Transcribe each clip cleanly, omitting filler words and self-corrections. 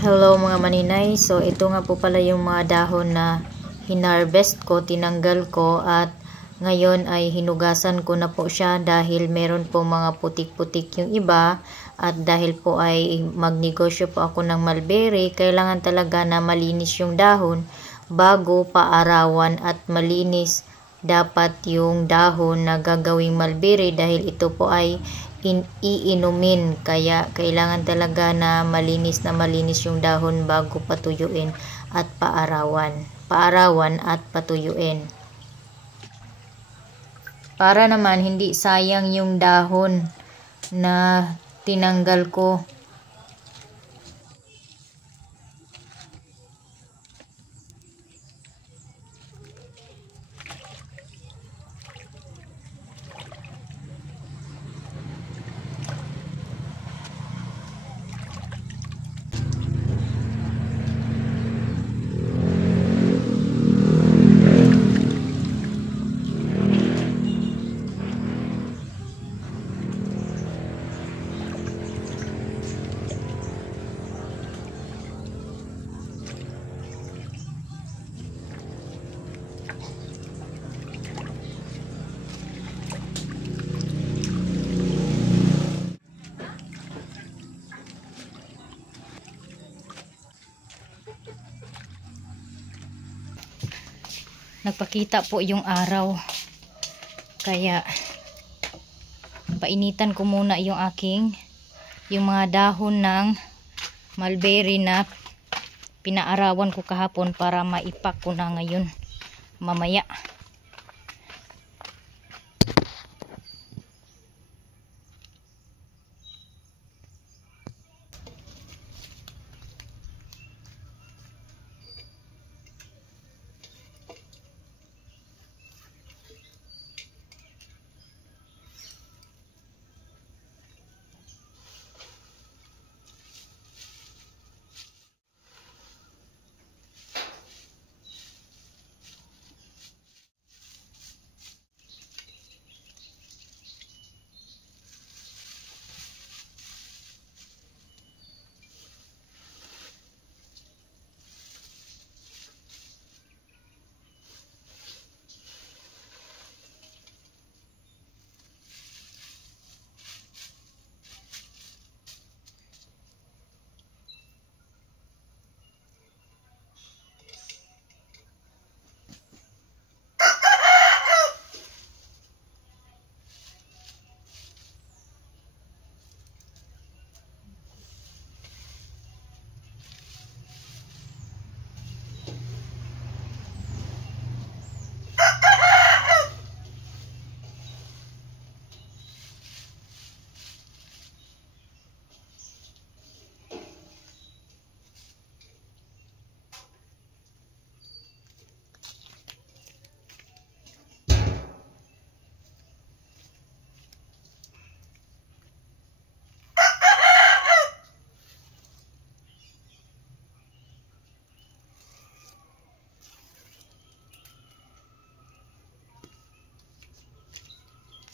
Hello mga maninay, so ito nga po pala yung mga dahon na hinarvest ko, tinanggal ko at ngayon ay hinugasan ko na po siya dahil meron po mga putik-putik yung iba at dahil po ay magnegosyo po ako ng mulberry, kailangan talaga na malinis yung dahon bago paarawan at malinis dapat yung dahon na gagawing mulberry dahil ito po ay iinumin, kaya kailangan talaga na malinis yung dahon bago patuyuin at paarawan at patuyuin para naman hindi sayang yung dahon na tinanggal ko. Nagpakita po yung araw, kaya painitan ko muna yung mga dahon ng mulberry na pinaarawan ko kahapon para maipak ko na ngayon mamaya.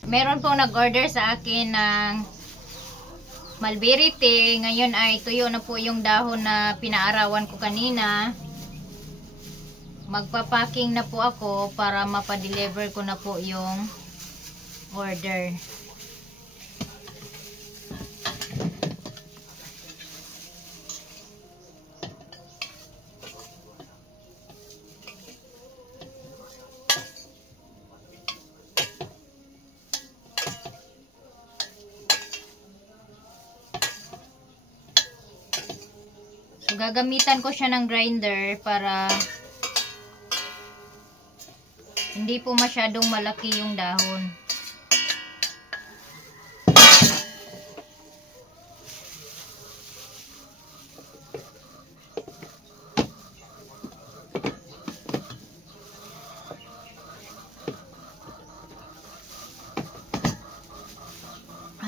Meron pong nag-order sa akin ng mulberry tea. Ngayon ay tuyo na po yung dahon na pinaarawan ko kanina. Magpa-packing na po ako para mapa-deliver ko na po yung order. Gagamitan ko siya ng grinder para hindi po masyadong malaki yung dahon.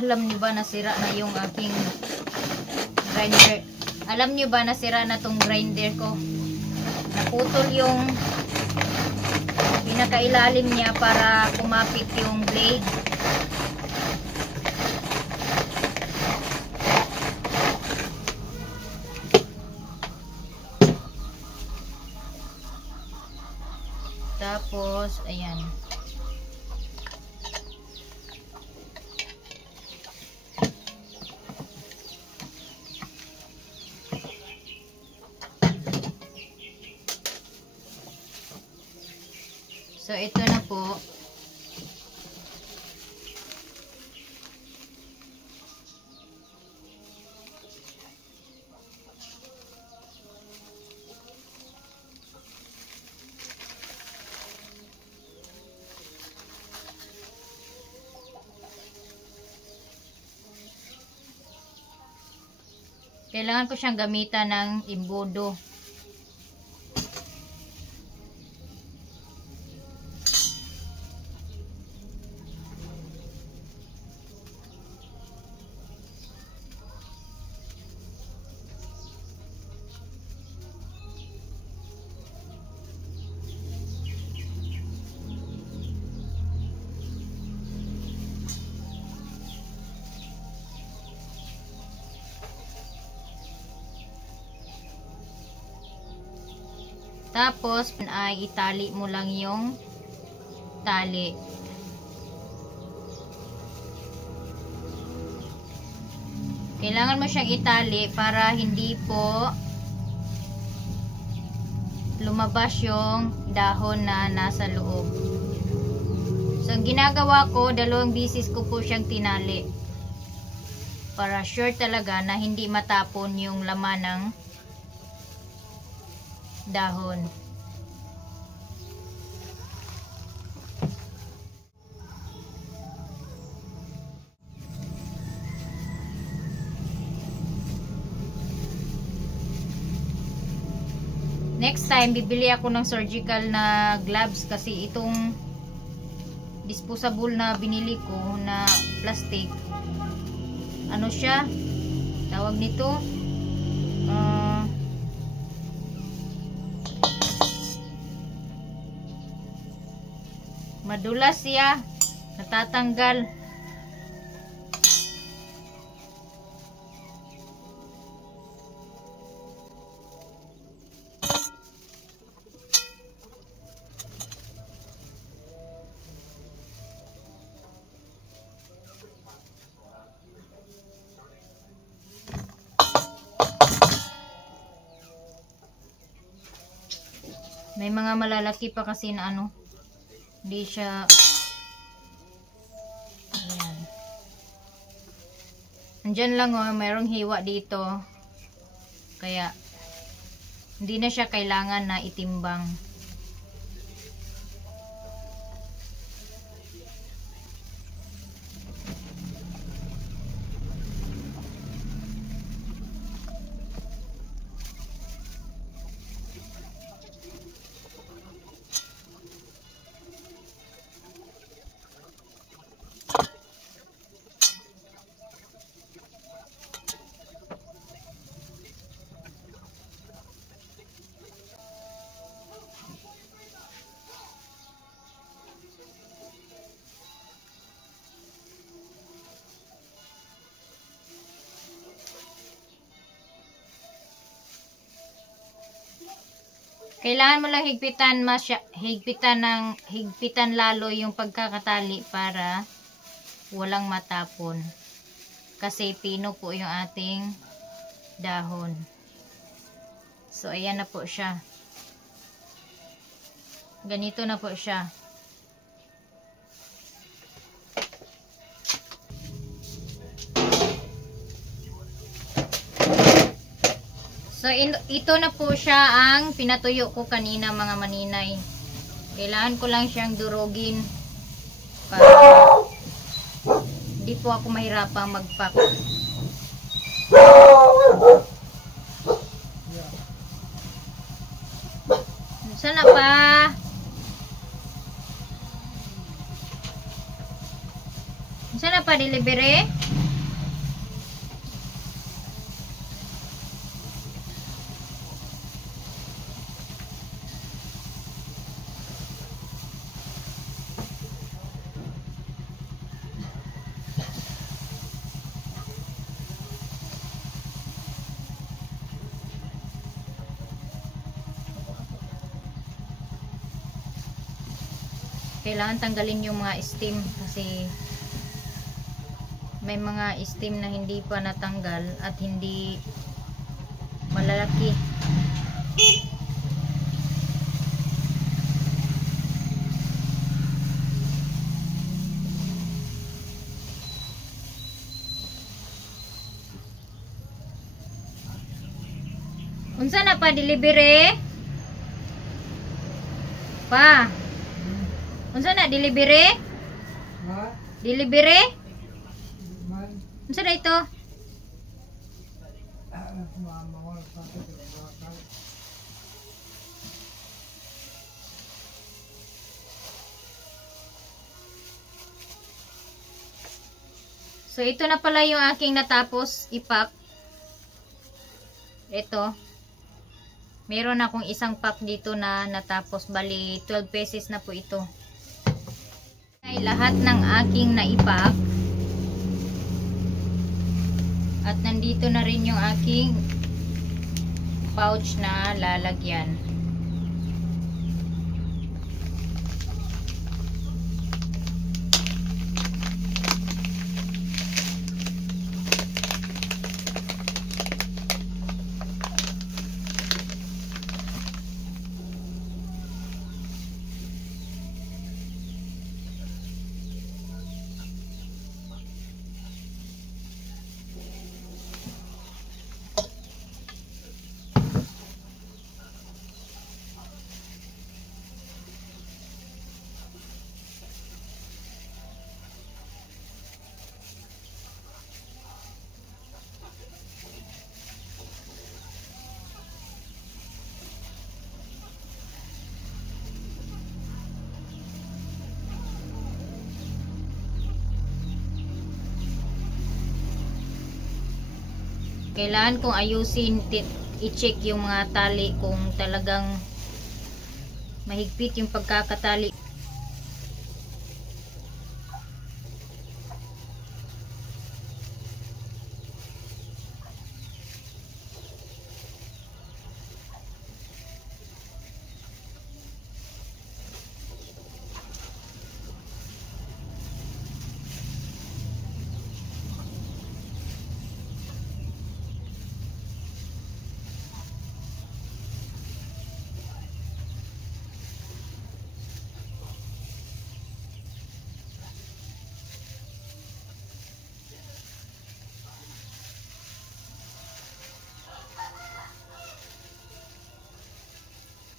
Alam niyo ba nasira na yung aking grinder? Alam niyo ba nasira na tong grinder ko? Naputol yung pinakailalim niya para kumapit yung blade. Tapos, ayan. So, ito na po. Kailangan ko siyang gamitan ng imbudo. Tapos, ay itali mo lang yung tali. Kailangan mo siyang itali para hindi po lumabas yung dahon na nasa loob. So, ang ginagawa ko, 2 bisis ko po siyang tinali. Para sure talaga na hindi matapon yung laman ng dahon. Next time, bibili ako ng surgical na gloves kasi itong disposable na binili ko na plastic, ano siya? Tawag nito? Madulas siya, natatanggal. May mga malalaki pa kasi na ano, hindi siya, ayan. Andyan lang oh, mayroong hiwa dito. Kaya, hindi na siya kailangan na itimbang. Kailangan mo lang higpitan lalo yung pagkakatali para walang matapon. Kasi pino po yung ating dahon. So ayan na po siya. Ganito na po siya. So, ito na po siya ang pinatuyo ko kanina mga maninay. Kailangan ko lang siyang durugin para hindi po ako mahirapang mag-pack. Sana pa? Sana pa delivery? kailangan tanggalin yung mga steam kasi may mga steam na hindi pa natanggal at hindi malalaki. Unsa na pa delivery? Pa. Unsa na delivery? Delivery? Unsa na ito? So ito na pala yung aking natapos ipack. Ito. Meron akong isang pack dito na natapos, bali 12 pieces na po ito. Ay, lahat ng aking naipack. At nandito na rin yung aking pouch na lalagyan. Kailangan kong ayusin, i-check yung mga tali kung talagang mahigpit yung pagkakatali.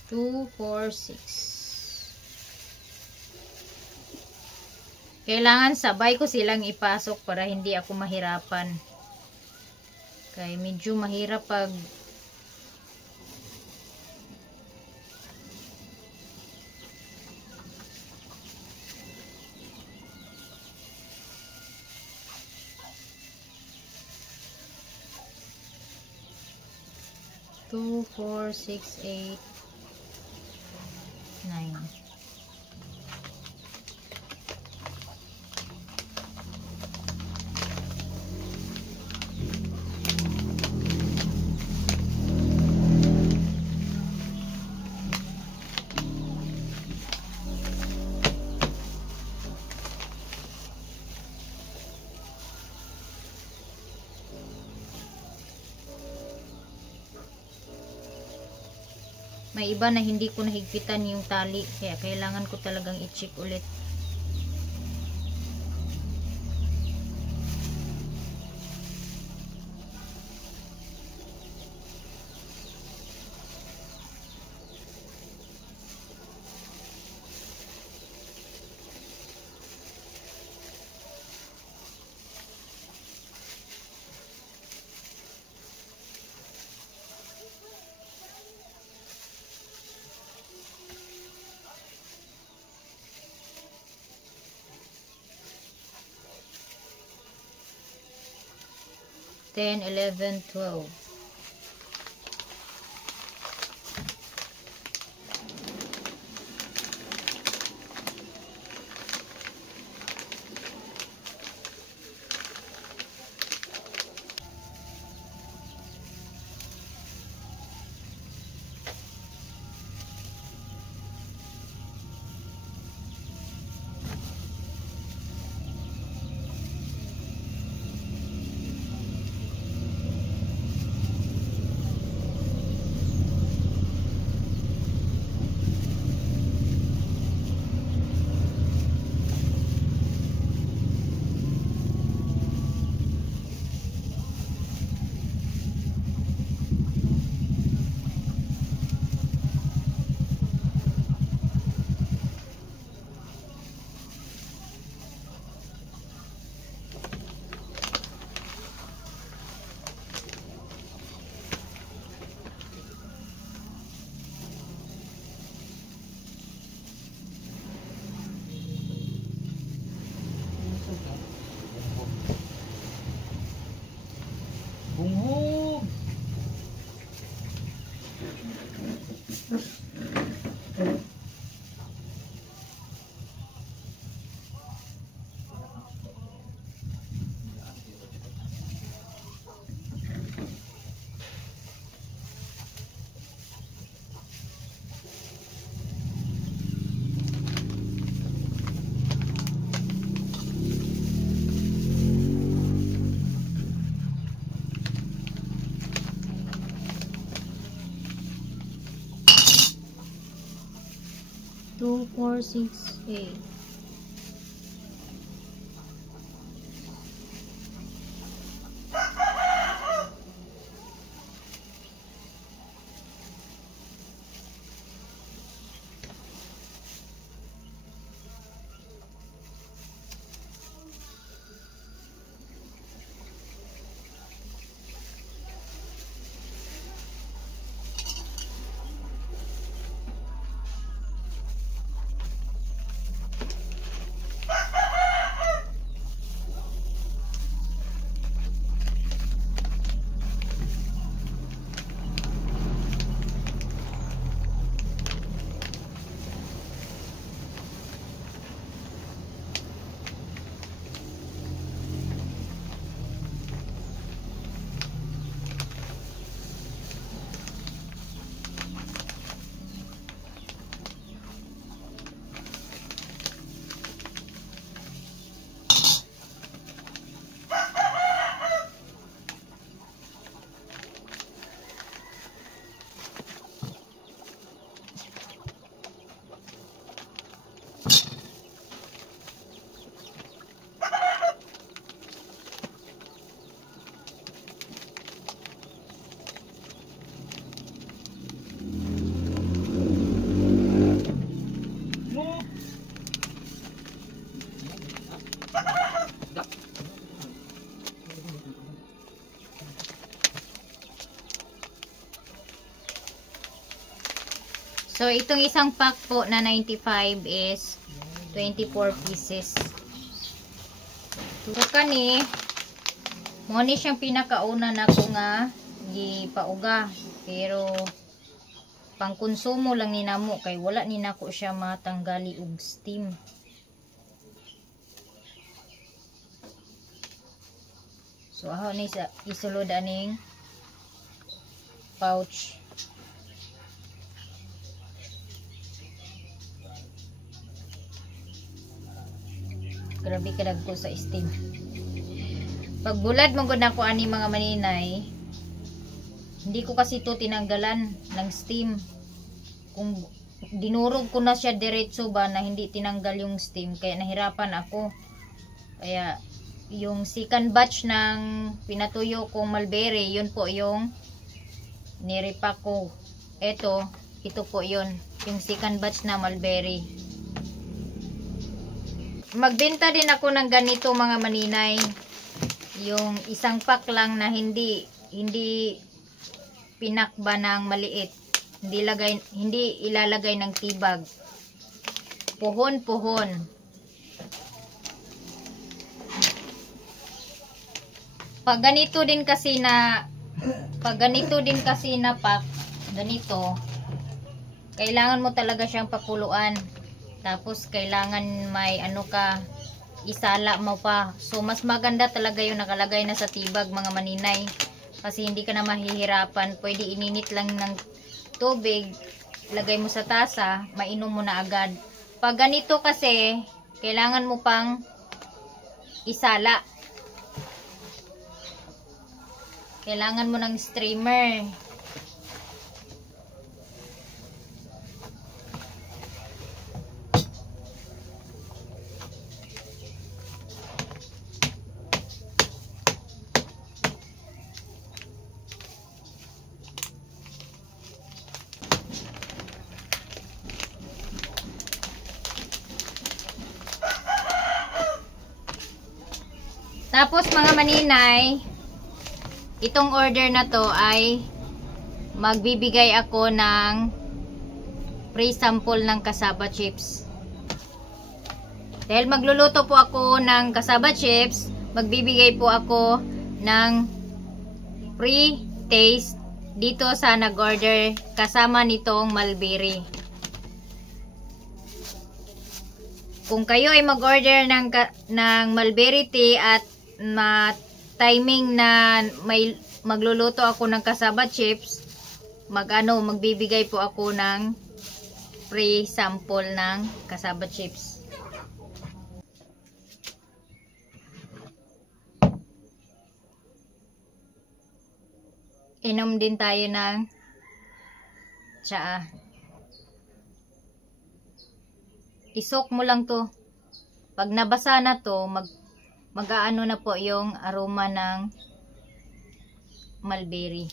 Two, 4, 6. Kailangan sabay ko silang ipasok para hindi ako mahirapan. Kaya medyo mahirap pag two, 4, 6, 8, 9. May iba na hindi ko nahigpitan yung tali, kaya kailangan ko talagang i-check ulit. Ten, 11, 12. Two, 4, 6, 8. So, itong isang pack po na 95 is 24 pieces. So, kani, mo ni siyang pinakauna na ko nga gipauga. Pero, pang konsumo lang ni namo kay wala ni nako siya matanggali og steam. So, aho ni sa isulod aning pouch. Grabe kadag ko sa steam. Pagbulad mo gud nako ani mga maninay, hindi ko kasi to tinanggalan ng steam. Kung dinurog ko na siya diretso ba na hindi tinanggal yung steam, kaya nahirapan ako. Kaya yung second batch ng pinatuyo kong mulberry, yun po yung nirepack ko. Ito po yun, yung second batch na mulberry. Magbenta din ako ng ganito mga maninay. Yung isang pack lang na hindi pinakba ng maliit. Hindi ilalagay ng tibag. Puhon-puhon. Pag ganito din kasi na pack, ganito, kailangan mo talaga siyang pakuluan. Tapos kailangan may isala mo pa. So mas maganda talaga yung nakalagay na sa tibag mga maninay. Kasi hindi ka na mahihirapan. Pwede ininit lang ng tubig, lagay mo sa tasa, mainom mo na agad. Pag ganito kasi, kailangan mo pang isala. Kailangan mo ng streamer. Tapos mga maninay, itong order na to ay magbibigay ako ng free sample ng cassava chips. Dahil magluluto po ako ng cassava chips, magbibigay po ako ng free taste dito sa nag-order kasama nitong mulberry. Kung kayo ay mag-order ng mulberry tea at timing na may magluluto ako ng cassava chips, magbibigay po ako ng free sample ng cassava chips. Inom din tayo ng tsaa. Isok mo lang to. Pag nabasa na to, mag-aano na po yung aroma ng mulberry.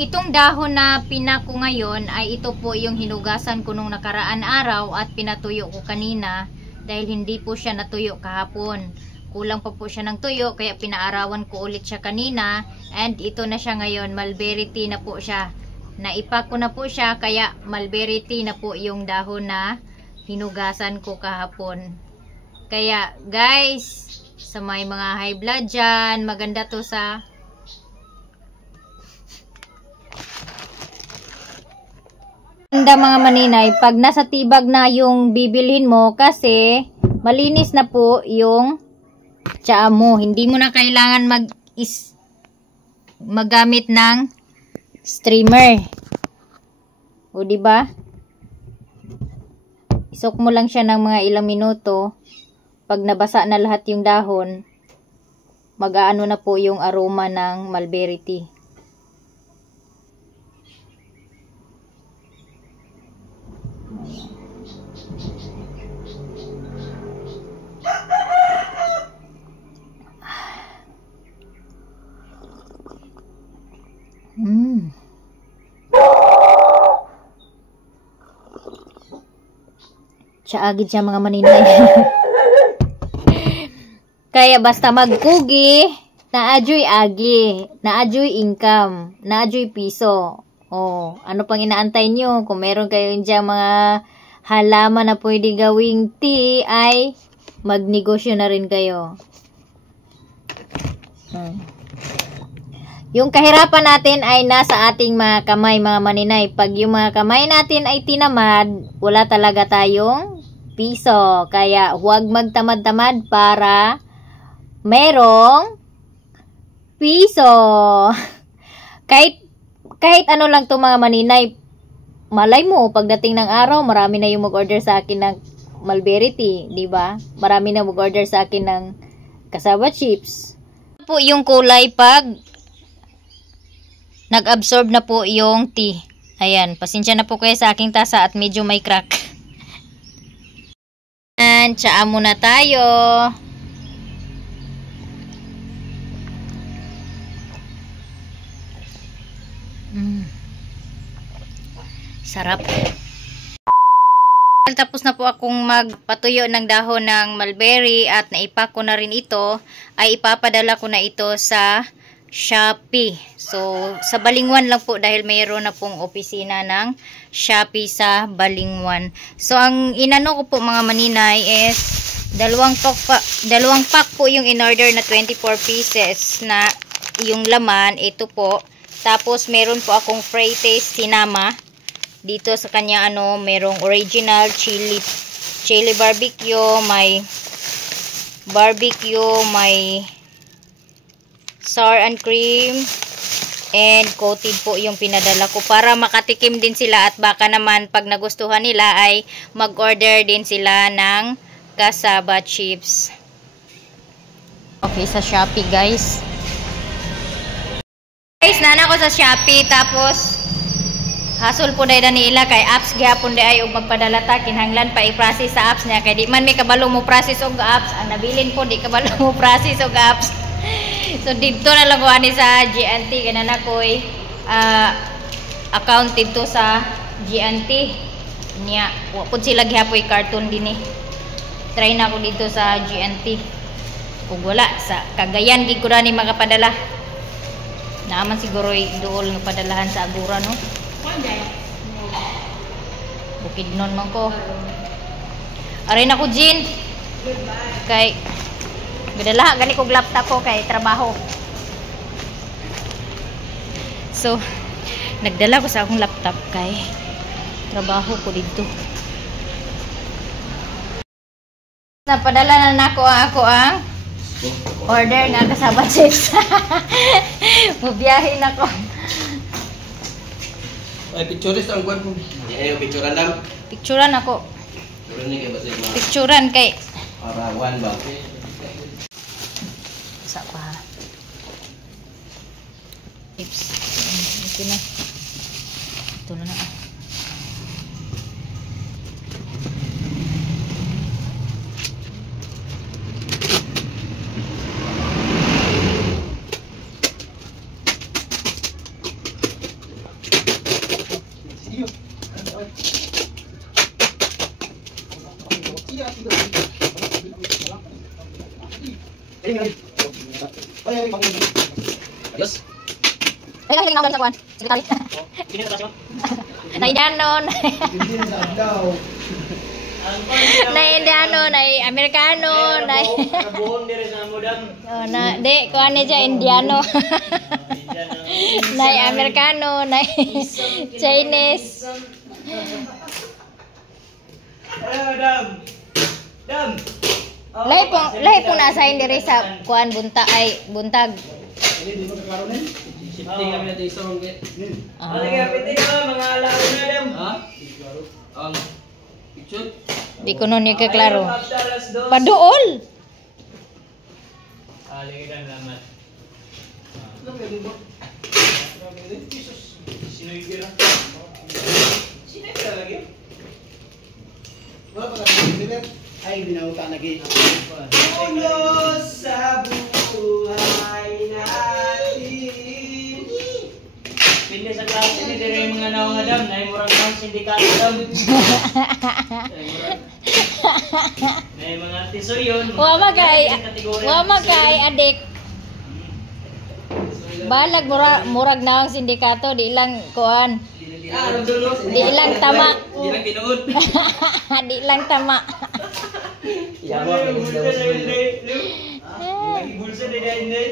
Itong dahon na pinako ngayon ay ito po yung hinugasan ko nung nakaraan araw at pinatuyo ko kanina dahil hindi po siya natuyo kahapon. Kulang pa po siya ng tuyo kaya pinaarawan ko ulit siya kanina and ito na siya ngayon, mulberry tea na po siya. Naipak ko na po siya kaya mulberry tea na po yung dahon na hinugasan ko kahapon. Kaya guys, sa may mga high blood dyan, maganda to sa mga maninay, pag nasa tibag na yung bibilhin mo kasi malinis na po yung tsaa mo. Hindi mo na kailangan maggamit ng streamer. O diba? Isok mo lang siya ng mga ilang minuto. Pag nabasa na lahat yung dahon, mag-aano na po yung aroma ng mulberry tea. Siya siya mga maninay. Kaya basta magkugi, naadyoy agi, naadyoy income, naadyoy piso. Oh, ano pang inaantay nyo? Kung meron kayo dyan mga halaman na pwede gawing tea, ay magnegosyo na rin kayo. Yung kahirapan natin ay nasa ating mga kamay, mga maninay. Pag yung mga kamay natin ay tinamad, wala talaga tayong piso. Kaya huwag magtamad-tamad para merong piso. Kahit ano lang to mga maninay, malay mo, pagdating ng araw, marami na yung mag-order sa akin ng mulberry tea, di ba? Marami na mag-order sa akin ng cassava chips. Po yung kulay pag nag-absorb na po yung tea. Ayan, pasensya na po kayo sa aking tasa at medyo may crack. And tsaa muna tayo. Sarap. Tapos na po akong magpatuyo ng dahon ng mulberry at naipak ko na rin ito, ay ipapadala ko na ito sa Shopee. So, sa Balingwan lang po dahil mayroon na pong opisina ng Shopee sa Balingwan. So, ang inano ko po mga maninay is dalawang pack po yung in-order na 24 pieces na yung laman. Ito po. Tapos, meron po akong Fry Taste sinama. Dito sa kanya merong original chili barbecue, may barbecue, may sour and cream, and coated po yung pinadala ko para makatikim din sila at baka naman pag nagustuhan nila ay mag-order din sila ng cassava chips. Okay, sa Shopee guys. Guys, nana ko sa Shopee tapos hasol po dahil nila kay apps gihapon di ay og magpadala ta kinahanglan pa i-process sa apps niya kay di man may kabalo mo process og apps ang nabilin po di kabalo mo process og apps. So dito na lang ko ani sa GNT kana na koy account dito sa GNT niya wa pud sila gihapoy cartoon dinhi. Try na ko dito sa GNT ug wala sa Cagayan gid ko ra ni magapadala. Naaman siguro dool nga padalahan sa Agura no. Bukid nun man ko. Aray na ko, Jean. Kay, gadala, gali kong laptop ko kay trabaho. So, nagdala ko sa akong laptop kay trabaho ko dito. Napadala na nako ang order nga kasaba chips. Mabiyahe na ko. Ay, pictures ang kwan mo. Ayaw, picturean lang. Picturean ako. Picturean niya kay Basig mga. Picturean kay. Para one ba? Sa pa ha. Chips. Ito na. Ito na na. Ayos. Ay, lang lang sa kwan. Sekretary. Naidanon. Naidanon, nai Amerikano, nai. Kabuhon dire sa modam. Oh, na de kuan ni ja Indiano. Nai Amerikano, nai Chinese. Dam. Dam. Lay po na-assign dire sa kuan buntag. Shifting kami natin isang get. Ano kaya pwede na mga alaw na dam. Ha? Ang picture? Di ko nun yung kaklaro. After alas 2. Paduol! Aligiran naman. Sino yung gira? Sino yung gira lagi? Ay, binauta lagi. Ulo sa buhay natin. Pindi sa klase ni dire mga naong adam na murang ng sindikato dam. May mga tisoyon. Wa magay adik. Balag murag na ang sindikato di lang kuan. Di lang tama. Di lang tinuod. Di lang tama. Yawa, Bulsa na hindi. Lagi bulsa na hindi.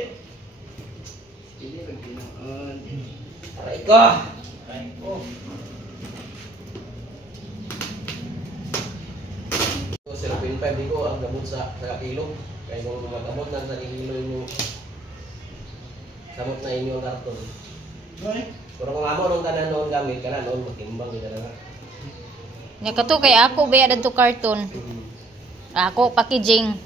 Aray ko! So, 0.5 di ko ang gamot sa kilo. Kaya kung mga gamot lang sa kilo yung gamot na inyo ang karton. Pero kung amo nung tanan noon gamit, kana noon matimbang kita na. Nya kato kay ako ba adto karton. Ako packaging.